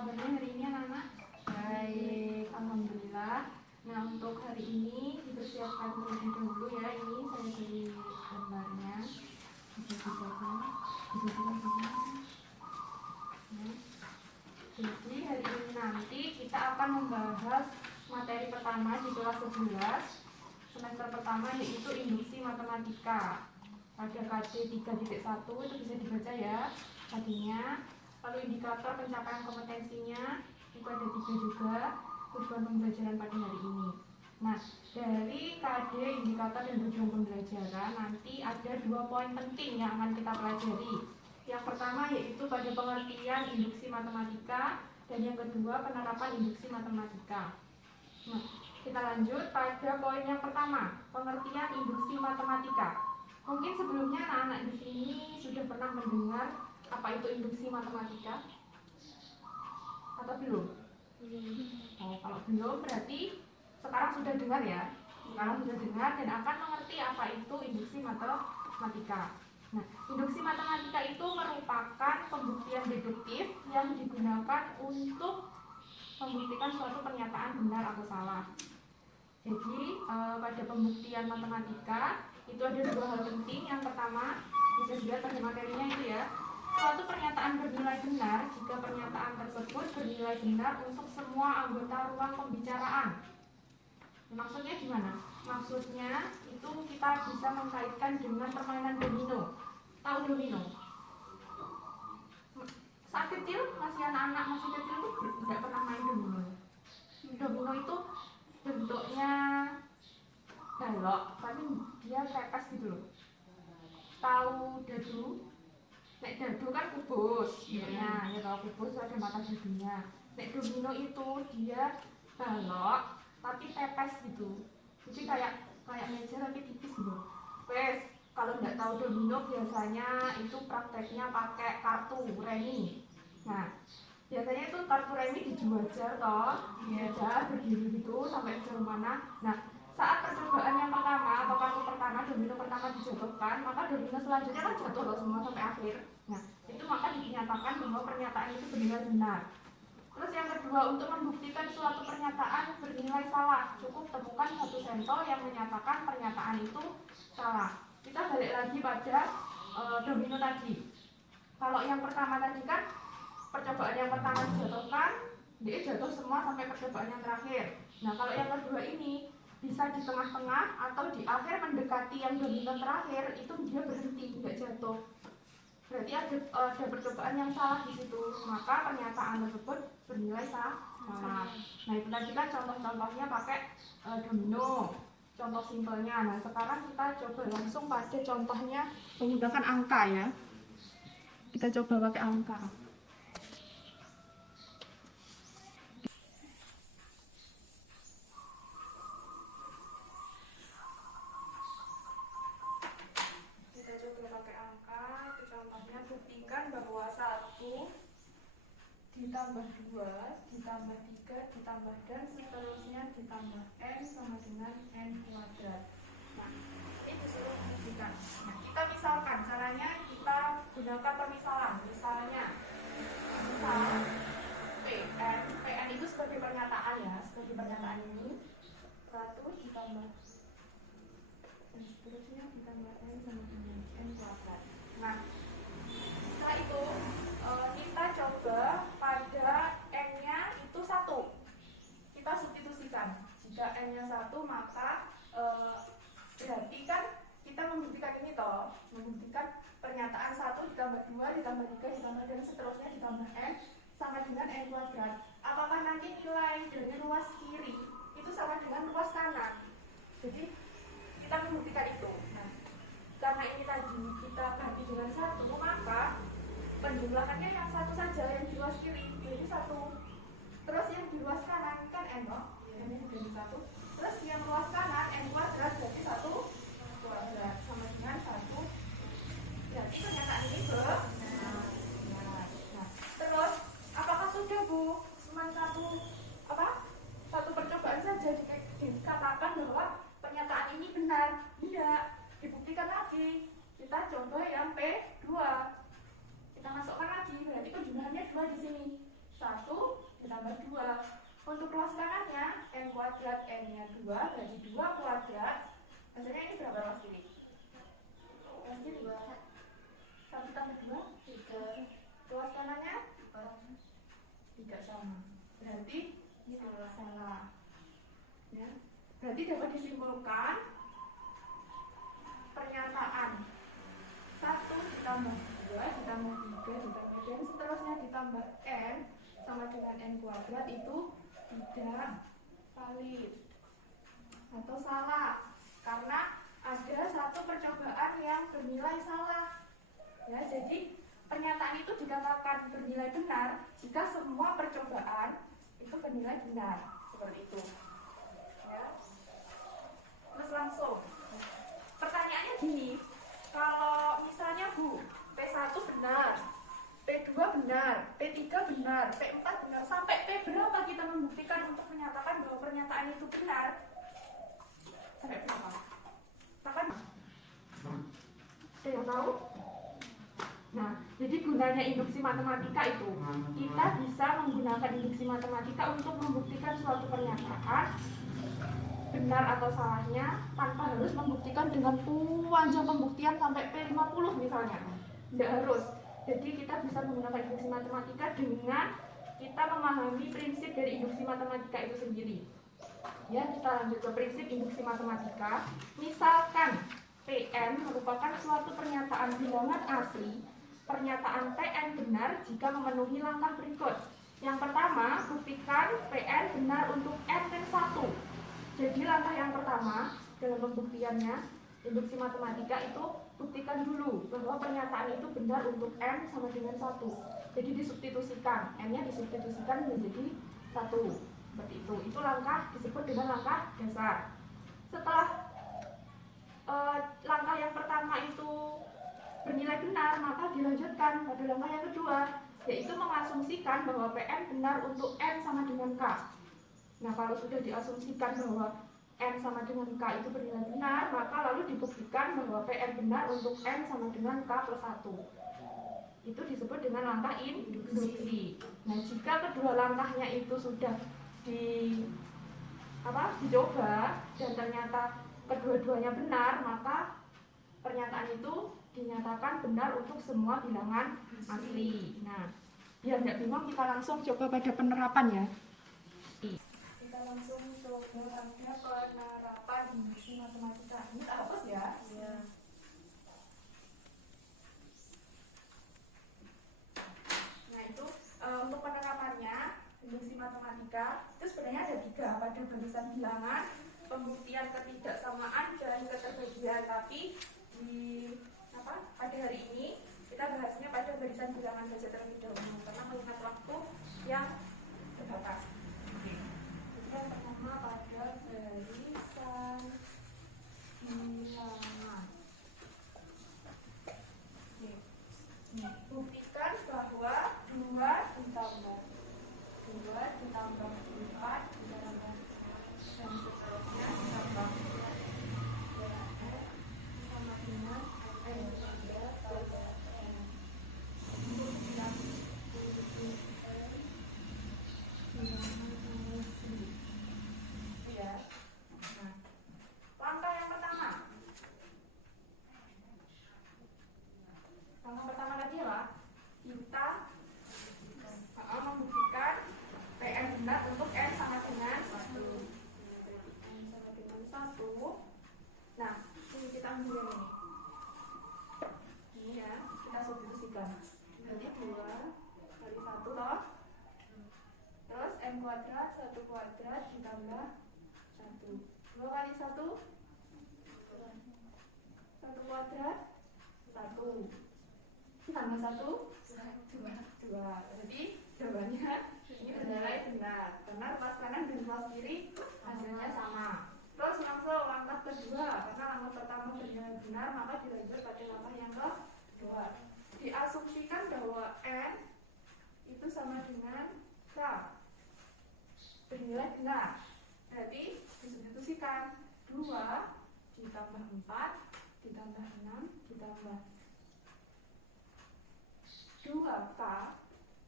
kabarnya hari ini anak-anak? Baik, alhamdulillah. Nah, untuk hari ini dipersiapkan terlebih dahulu ya. Ini saya beri gambarnya. Jadi hari ini nanti kita akan membahas materi pertama di kelas 11 semester pertama, yaitu induksi matematika pada KD 3.1. Itu bisa dibaca ya tadinya. Lalu indikator pencapaian kompetensinya itu ada 3 juga, tujuan pembelajaran pada hari ini. Nah, dari KD, indikator, dan tujuan pembelajaran nanti ada 2 poin penting yang akan kita pelajari. Yang pertama yaitu pada pengertian induksi matematika, dan yang kedua penerapan induksi matematika. Nah, kita lanjut pada poin yang pertama, pengertian induksi matematika. Mungkin sebelumnya anak-anak di sini sudah pernah mendengar apa itu induksi matematika? Atau belum? Oh, kalau belum berarti sekarang sudah dengar ya. Sekarang sudah dengar dan akan mengerti apa itu induksi matematika. Nah, induksi matematika itu merupakan pembuktian deduktif yang digunakan untuk membuktikan suatu pernyataan benar atau salah. Jadi pada pembuktian matematika itu ada 2 hal penting. Yang pertama, bisa dilihat pada materinya itu ya, suatu pernyataan bernilai benar jika pernyataan tersebut bernilai benar untuk semua anggota ruang pembicaraan. Maksudnya gimana? Maksudnya itu kita bisa mengkaitkan dengan permainan domino. Tahu domino? Saat kecil, masih anak-anak masih kecil itu tidak pernah main domino. Domino itu bentuknya balok, tapi dia pepes gitu loh. Tahu dadu? Nek dadu kan kubus, ya kalau kubus ada mata dadunya. Nek domino itu dia balok tapi pepes gitu. Jadi kayak meja tapi tipis gitu. Wes, kalau nggak tahu domino biasanya itu prakteknya pakai kartu remi. Nah, biasanya itu kartu remi dijual-jual toh, dijual berdiri gitu sampai sejauh mana. Nah, saat percobaan yang pertama atau kartu pertama, domino pertama dijatuhkan, maka domino selanjutnya kan jatuh loh semua sampai akhir. Nah, itu maka dinyatakan bahwa pernyataan itu benar-benar. Terus yang kedua, untuk membuktikan suatu pernyataan bernilai salah, cukup temukan satu sampel yang menyatakan pernyataan itu salah. Kita balik lagi pada domino tadi. Kalau yang pertama tadi kan percobaan yang pertama dijatuhkan, dia jatuh semua sampai percobaan yang terakhir. Nah, kalau yang kedua ini bisa di tengah-tengah atau di akhir mendekati yang domino terakhir, itu dia berhenti, tidak jatuh. Berarti ada percobaan yang salah di situ, maka pernyataan tersebut bernilai salah. Nah, itu tadi kan contoh-contohnya pakai domino, contoh simpelnya. Nah, sekarang kita coba langsung pada contohnya menggunakan angka ya. Kita coba pakai angka. Buktikan bahwa 1 ditambah 2 ditambah 3 ditambah dan seterusnya ditambah n sama dengan n kuadrat. Nah, ini disuruh buktikan. Nah, kita misalkan caranya kita gunakan pemisalan. Misalnya misal pn itu sebagai pernyataan ya, sebagai pernyataan ini 1 ditambah dan seterusnya ditambah n sama dengan n kuadrat. Nah, setelah itu kita coba pada n-nya itu 1. Kita substitusikan. Jika n-nya 1 maka berarti kan kita membuktikan ini toh, membuktikan pernyataan 1 ditambah 2 ditambah 3 ditambah dan seterusnya ditambah n sama dengan n kuadrat. Apakah nanti nilai dari ruas kiri itu sama dengan ruas kanan? Jadi kita membuktikan itu. Nah, karena ini tadi kita ganti dengan 1, maka penjumlahannya yang 1 saja, yang di ruas kiri jadi 1. Terus yang di ruas kanan kan n toh, ini jadi 1. Terus yang ruas kanan n kuadrat berarti 1 kuadrat sama dengan 1. Berarti pernyataan ini benar. Nah, terus apakah sudah Bu? Cuma satu percobaan saja dikatakan bahwa pernyataan ini benar? Tidak, dibuktikan lagi. Kita coba yang P2. Kita masukkan lagi, berarti penjumlahannya 2 di sini. 1 ditambah 2. Untuk ruas kanannya N kuadrat, N-nya 2, berarti 2 kuadrat. Hasilnya ini berapa ruas kiri? Ruas kiri 1 tambah 2 3. Ruas kanannya 3 sama. Berarti ini salah. Ya. Berarti dapat disimpulkan pernyataan 1 ditambah 2 ditambah 3 ditambah dan seterusnya ditambah N sama dengan N kuadrat itu tidak valid atau salah, karena ada satu percobaan yang bernilai salah. Ya, jadi pernyataan itu dikatakan bernilai benar jika semua percobaan itu bernilai benar, seperti itu. Ya. Terus langsung pertanyaannya gini, kalau misalnya Bu, P1 benar, P2 benar, P3 benar, P4 benar, sampai P berapa kita membuktikan untuk menyatakan bahwa pernyataan itu benar? Sampai berapa? Bahkan ada yang tahu? Nah, jadi gunanya induksi matematika itu, kita bisa menggunakan induksi matematika untuk membuktikan suatu pernyataan benar atau salahnya tanpa harus membuktikan dengan panjang pembuktian sampai P50 misalnya. Tidak harus. Jadi kita bisa menggunakan induksi matematika dengan kita memahami prinsip dari induksi matematika itu sendiri. Ya, kita lanjut ke prinsip induksi matematika. Misalkan Pn merupakan suatu pernyataan bilangan asli, pernyataan Pn benar jika memenuhi langkah berikut. Yang pertama, buktikan Pn benar untuk n-1. Jadi langkah yang pertama dalam pembuktiannya induksi matematika itu buktikan dulu bahwa pernyataan itu benar untuk n sama dengan 1. Jadi disubstitusikan, n-nya disubstitusikan menjadi 1. Seperti itu. Itu langkah disebut dengan langkah dasar. Setelah langkah yang pertama itu bernilai benar, maka dilanjutkan pada langkah yang kedua, yaitu mengasumsikan bahwa Pn benar untuk n sama dengan k. Nah, kalau sudah diasumsikan bahwa n sama dengan k itu bernilai benar, maka lalu dibuktikan bahwa Pn benar untuk n sama dengan k plus 1. Itu disebut dengan langkah induksi. Nah, jika kedua langkahnya itu sudah dicoba dan ternyata kedua-duanya benar, maka pernyataan itu dinyatakan benar untuk semua bilangan asli. Nah, biar nggak bingung, kita langsung coba pada penerapan ya. Kita langsung coba ada penerapan induksi matematika. Ini tak hapus ya? Iya. Nah, itu untuk penerapannya induksi matematika itu sebenarnya ada 3 pada barisan bilangan, pembuktian ketidaksamaan dan keterbagian. Tapi pada hari ini kita bahasnya pada barisan bilangan saja terlebih dahulu karena melihat waktu yang terbatas. Jadi yang pertama pada barisan bilangan. Buktikan bahwa 2 ditambah 4 ditambah dan seterusnya ditambah sama dengan langkah yang pertama tadi apa? Kita membuktikan Pn benar untuk n sama dengan 1. Nah, ini kita ambil ini ya, kita substitusikan. Berarti 2 kali 1 toh. Terus n kuadrat 1 kuadrat ditambah 1. 2 kali 1 kuadrat 1 tambah 1 2. Jadi jawabannya ini bernilai benar karena ruas kanan dan ruas kiri hasilnya sama. Terus langsung langkah kedua, karena langkah pertama bernilai benar, maka dilanjut pada langkah yang kedua. Diasumsikan bahwa n itu sama dengan k, bernilai benar. Berarti disubstitusikan 2 ditambah 4 ditambah 6 ditambah 2k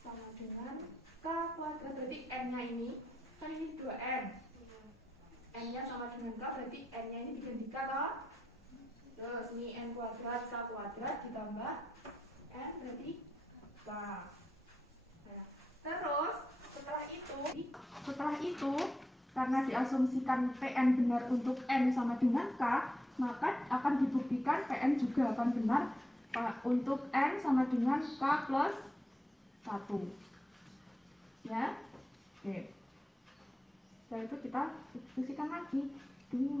sama dengan k kuadrat, berarti n-nya ini kan ini 2n, n-nya sama dengan k, berarti n-nya ini diganti k toh. Terus ini n kuadrat k kuadrat ditambah n berarti k. Nah, terus setelah itu karena diasumsikan Pn benar untuk n sama dengan k, maka akan dibuktikan Pn juga akan benar untuk n sama dengan k plus 1. Ya, oke. Setelah itu kita substitusikan lagi 2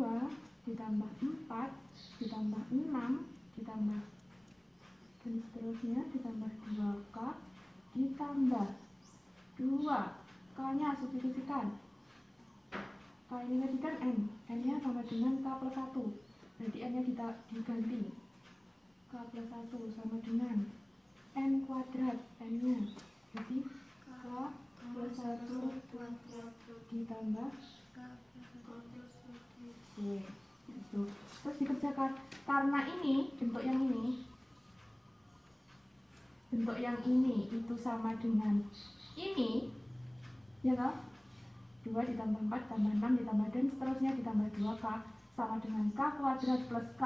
ditambah 4 ditambah 6 ditambah dan seterusnya ditambah 2k ditambah 2 k nya substitusikan, k ini tadi kan n nya sama dengan k plus 1, berarti n nya kita diganti k plus 1 sama dengan n kuadrat, n nya jadi k plus 1 ditambah itu. Terus dikerjakan karena ini bentuk yang ini itu sama dengan ini ya toh, 2 ditambah 4 ditambah 6 ditambah dan seterusnya ditambah 2k sama dengan k kuadrat plus k,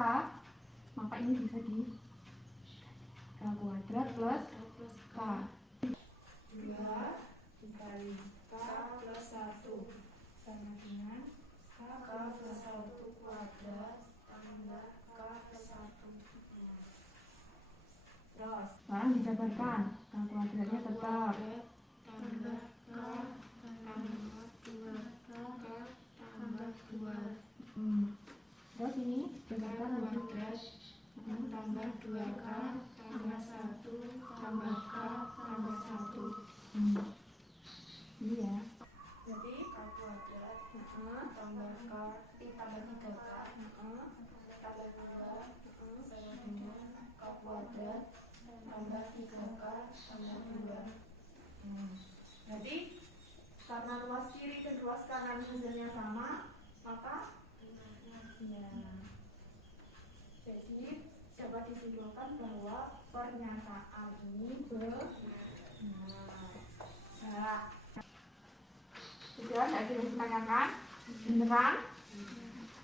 maka ini bisa di k kuadrat plus k 2 dikali k plus 1 sama dengan k plus 1 kuadrat tambah k plus 1. Terus sekarang dijabarkan k kuadratnya tetap tambah k tambah 2k tambah 2. Terus ini jabarkan kuadrat tambah 2k tambah 1 tambah k tambah 1. Ini ya. Jadi k kuadrat tambah k tambah 3k tambah 2 sama dengan k kuadrat tambah 3k tambah 2. Berarti karena ruas kiri dan ruas kanan hasilnya sama, maka ya. Jadi dapat disimpulkan bahwa pernyataan ini benar. Sudah tidak ada yang ditanyakan? Beneran?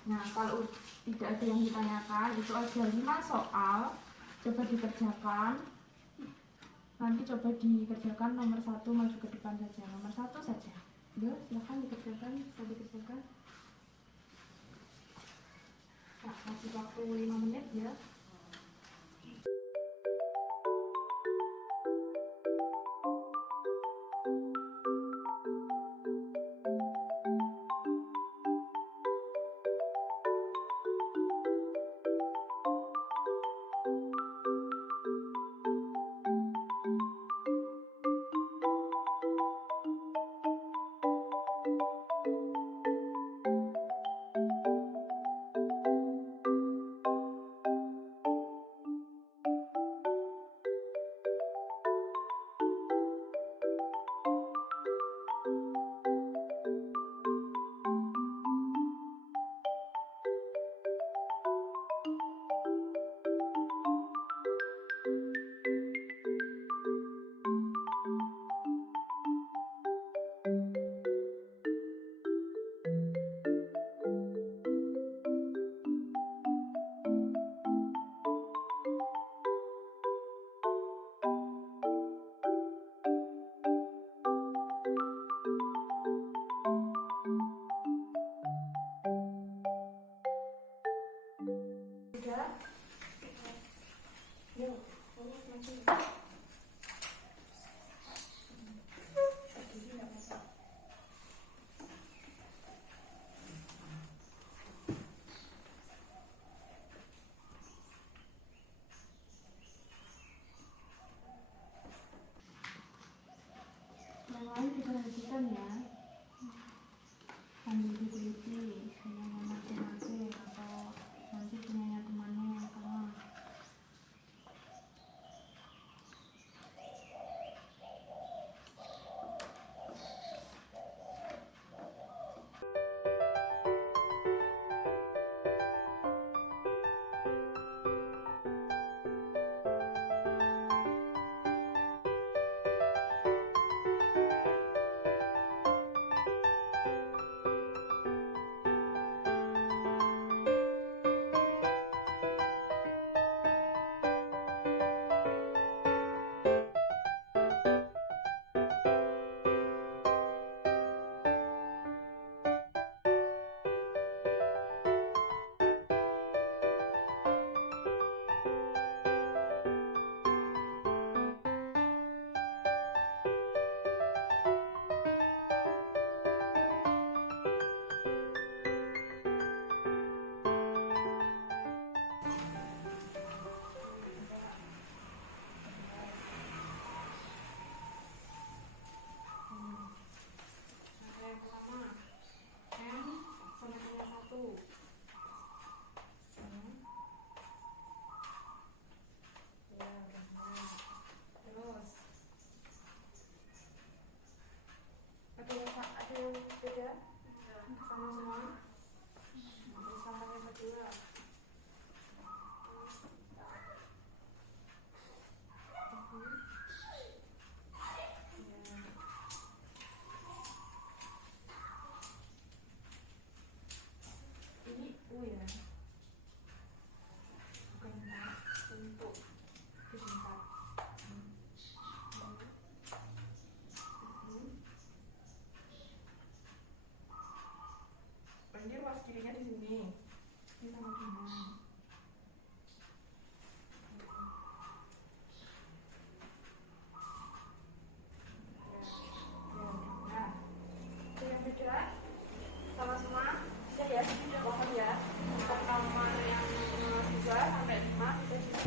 Nah, kalau tidak ada yang ditanyakan, itu ada 5 soal. Coba dikerjakan. Nanti coba dikerjakan nomor 1 maju ke depan saja. Nomor 1 saja. Ya, silahkan dikerjakan. Bisa dikerjakan. Nah, kasih waktu 5 menit ya.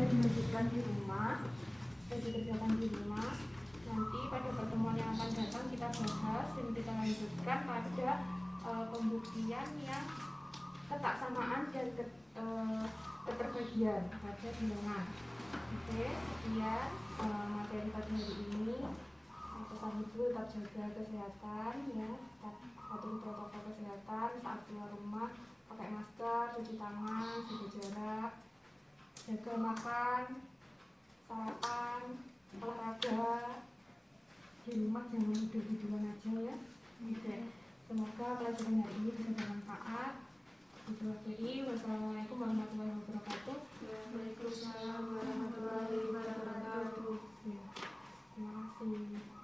dilanjutkan di rumah, dikerjakan di rumah. Nanti pada pertemuan yang akan datang kita bahas dan kita lanjutkan pada pembuktian yang ketaksamaan dan keterbagian pada bilangan. Oke, sekian materi pada hari ini. Pesan ibu tetap jaga kesehatan ya, tetap patuhi protokol kesehatan saat keluar rumah, pakai masker, cuci tangan, jaga jarak, jaga makan, sarapan, olahraga. Di rumah jangan udah tiduran aja ya. Oke. Semoga pelajaran hari ini bisa bermanfaat. Itu akhiri. Wassalamualaikum warahmatullahi wabarakatuh. Waalaikumsalam warahmatullahi wabarakatuh. Ya, terima kasih.